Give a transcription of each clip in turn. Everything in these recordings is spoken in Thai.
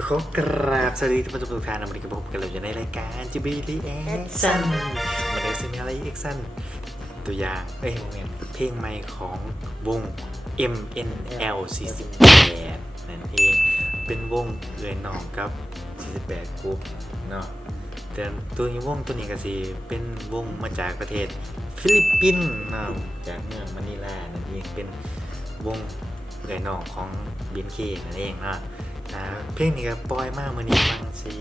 ก็ขอกราบสวัสดีทุกท่านนะวันนี้กับผมกันเราอยู่ในรายการจิบีรีแอคชั่นมาได้ซิมีอะไรแอคชั่นตัวอย่างเพลงใหม่ของวง MNL 48นั่นเองเป็นวงเอื้อยน้องกับ48กรุ๊ปเนาะแต่ตัวนี้วงตัวนี้ก็สิเป็นวงมาจากประเทศฟิลิปปินส์เนาะจากเมืองมะนิลานั่นเองเป็นวงเอื้อยน้องของ BNK นั่นเองเนาะเพลงนี้ก็ปล่อยมากมื่อนี้บางสี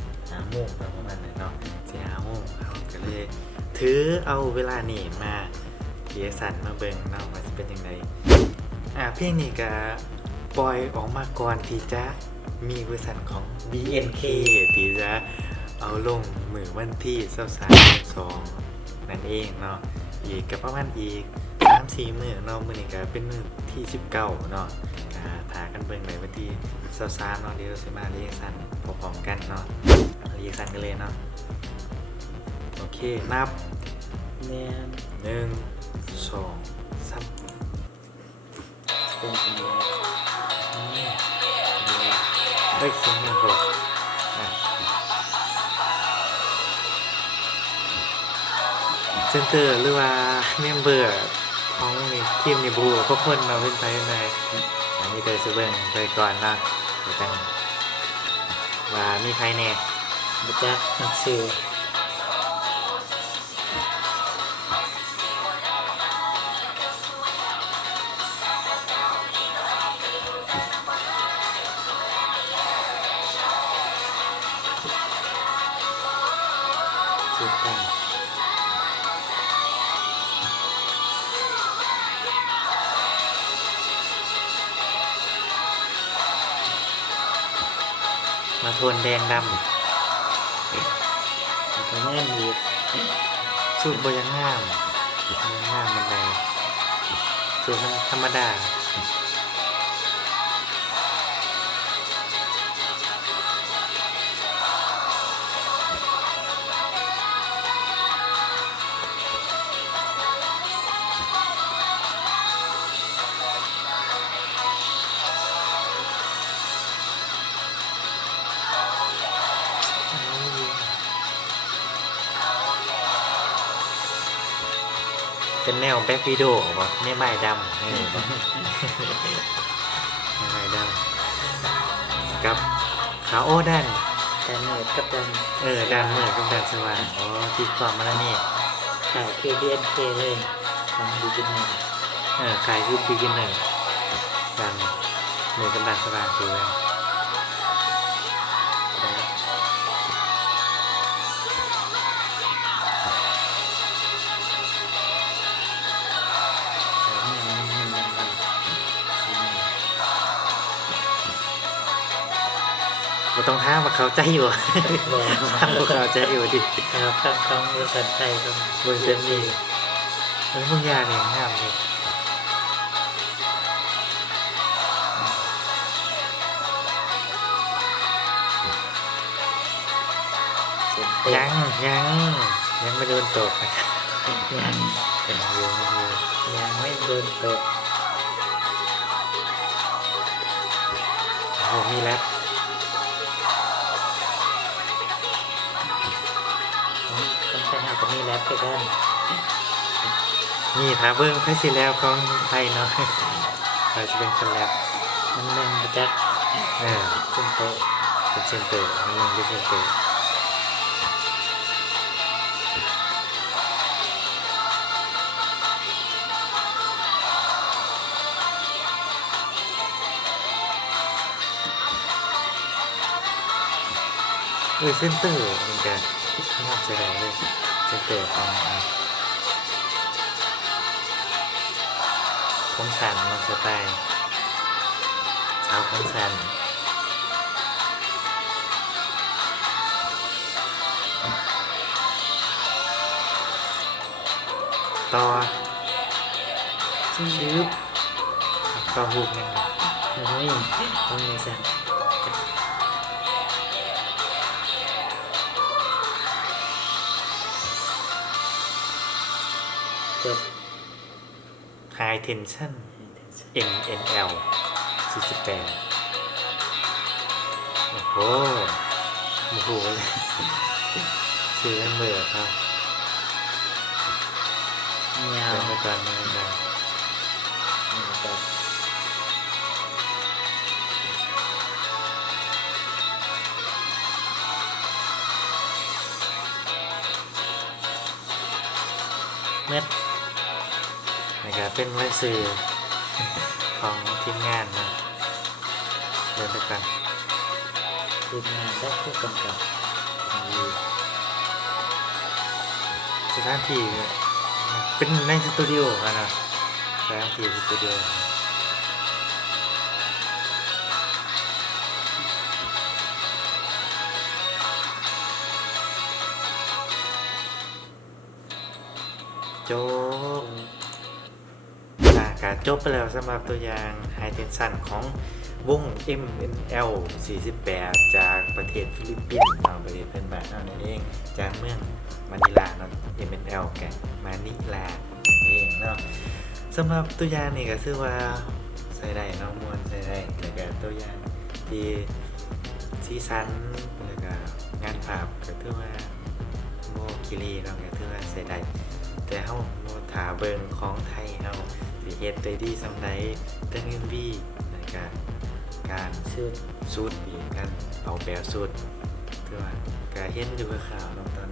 5 โมงประมาณนั้นเนาะ4-5 โมงเราก็เลยถือเอาเวลานี่มาเรียสันมาเบิ่งเนาะว่าจะเป็นยังไงเพลงนี้ก็ปล่อยออกมาก่อนที่จะมีเวอร์ชันของ BNK ที่จะเอาลงมือวันที่23-2นั่นเองเนาะอีกกับประมาณอีก3-4 มื้อเนาะมื้อนี้ก็เป็นมื้อที่19เนาะถ่ายกันเบิ่งในวันที่23เนาะเดี๋ยวสิมาเรียกสันพร้อมๆกันเนาะเรียกสันกันเลยเนาะโอเคนับ1 2 3เป็นยังไงเฮ้ยเสียงยังพอเซนเตอร์หรือว่าเมมเบอร์ของทีมนี่บูพวกคนเราเป็นไปไหนมีแต่ซูเบิ้งไปก่อนนะเดี๋ยวกันว่ามีใครแน่บุจักนักสื่อสุดยอดมาโทนแดงดำตัวแง่มีสูตรบยังงามมันไงสูตรมันธรรมดาเป็นแนวแบ็ควิดีโอป่ะไม่ไม้ดำไม่ไม้ดำกับขาวโอ้ดันเมือกับดันดันเมือกับดันสว่างตีความมาแล้วนี่ขายคือ BNK เลยของบิกินเนอร์ขายคือบิกินเนอร์ดันเมือกับดันสว่างคือแบบต้องท้ามาเข้าใจอยู่ท้ามาเข้าใจอยู่ดิครับต้องบริษัทไทยต้องบริษัทนี้มึงยาเนี่ยงามเลยยังไม่โดนตกยังไม่โดนตกโอ้มีแล้วต้องใช้หาตรงนี้แล้วไปด้านนี่ถ้าเบิ้งไพ่สีแล้วของไทยเนาะเราจะเป็นคนแล้วมันหนึ่งประจักษ์เซนเตอร์เป็นเซนเตอร์มันหนึ่งเป็นเซนเตอร์เซนเตอร์เหมือนกันน่าเสียดายเลยเซนเตอร์ของสันมาสไตล์ชาวของสันต่อชื่อต่อหุบยังไงต้องมีสันจบ High Tension MNL 48 โอ้โหเลยชื่อเล่นเบอร์ครับ เงา เริ่มไปก่อนนะ แบบ เม็ดนะครับเป็นวันสื่อของทีมงานนะเริ่มไปก่อน ทีมงานและผู้กำกับมี สถานที่เนี่ยเป็นในสตูดิโอนะสถานที่สตูดิโอจบการจบไปแล้วสำหรับตัวอย่างไฮเทนชันของวง MNL 48 จากประเทศฟิลิปปินส์ประเทศเพื่อนบ้านนั่นเองจากเมืองมะนิลาเนาะ MNL แกมะนิลานั่นเองเนาะสำหรับตัวอย่างนี่ก็คือว่าใส่ได้เนาะมวนใส่ได้แล้วก็ตัวอย่างที่ซีซันแล้วก็งานภาพก็ถือว่าโมคิรีเนาะก็ถือว่าใส่ได้แต่เฮาโมถาเบิงของไทยเฮาสิเฮ็ดได้ดีสำใดแต่เงินบี้แล้วก็การ ชื่อ สูตรดีกันเอาแบบสูตรคือว่าก็เห็นอยู่กับข่าวเนาะตอน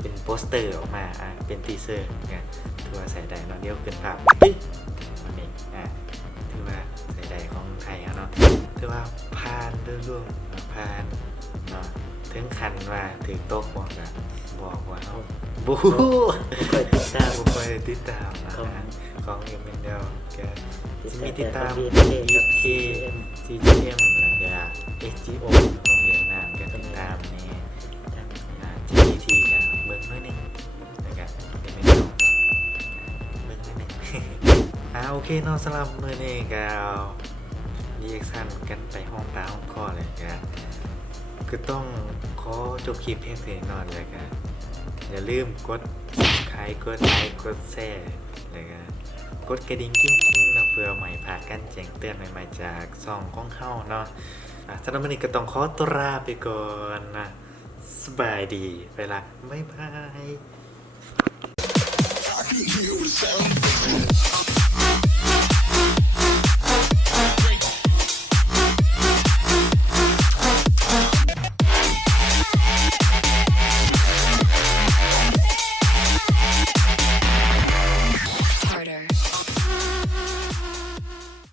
เป็นโปสเตอร์ออกมาเป็นทีเซอร์กันถือว่าใส่ได้เนาะเดี๋ยวขึ้นภาพตึ๊ดมันนี่ถือว่าใส่ได้ของไทยเนาะถือว่าผ่านเรื่องผ่านเนาะถึงขั้นว่าถึงโต๊ะบอกอะบอกว่าเอาบู ผมเคยติดตาม บุคอยติดตามของเอ็มเอ็นเดลแกจะมีติดตาม BK CGM แล้วก็ SGO โรงเรียนน้ำก็ติดตามในGT กับเบิ้งน้อยหนึงนะครับยังไม่ได้ลงเบิ้งน้อยหนึง โอเคเนาะสำหรับมื้อนี้ก็รีแอคชั่นกันไปห้องตาห้องคอเลยก็ต้องขอจบคลิปเพียงเท่านี้นอนเลยก็อย่าลืมกด subscribe กดไลค์กดแชร์แล้วก็กดกระดิ่งกิ้งๆเนาะเพื่อใหม่พากันแจ้งเตือนใหม่ๆจากช่องของเฮาเนาะสำหรับวันนี้ก็ต้องขอตัวลาไปก่อนนะสบายดีไปละบ๊ายบาย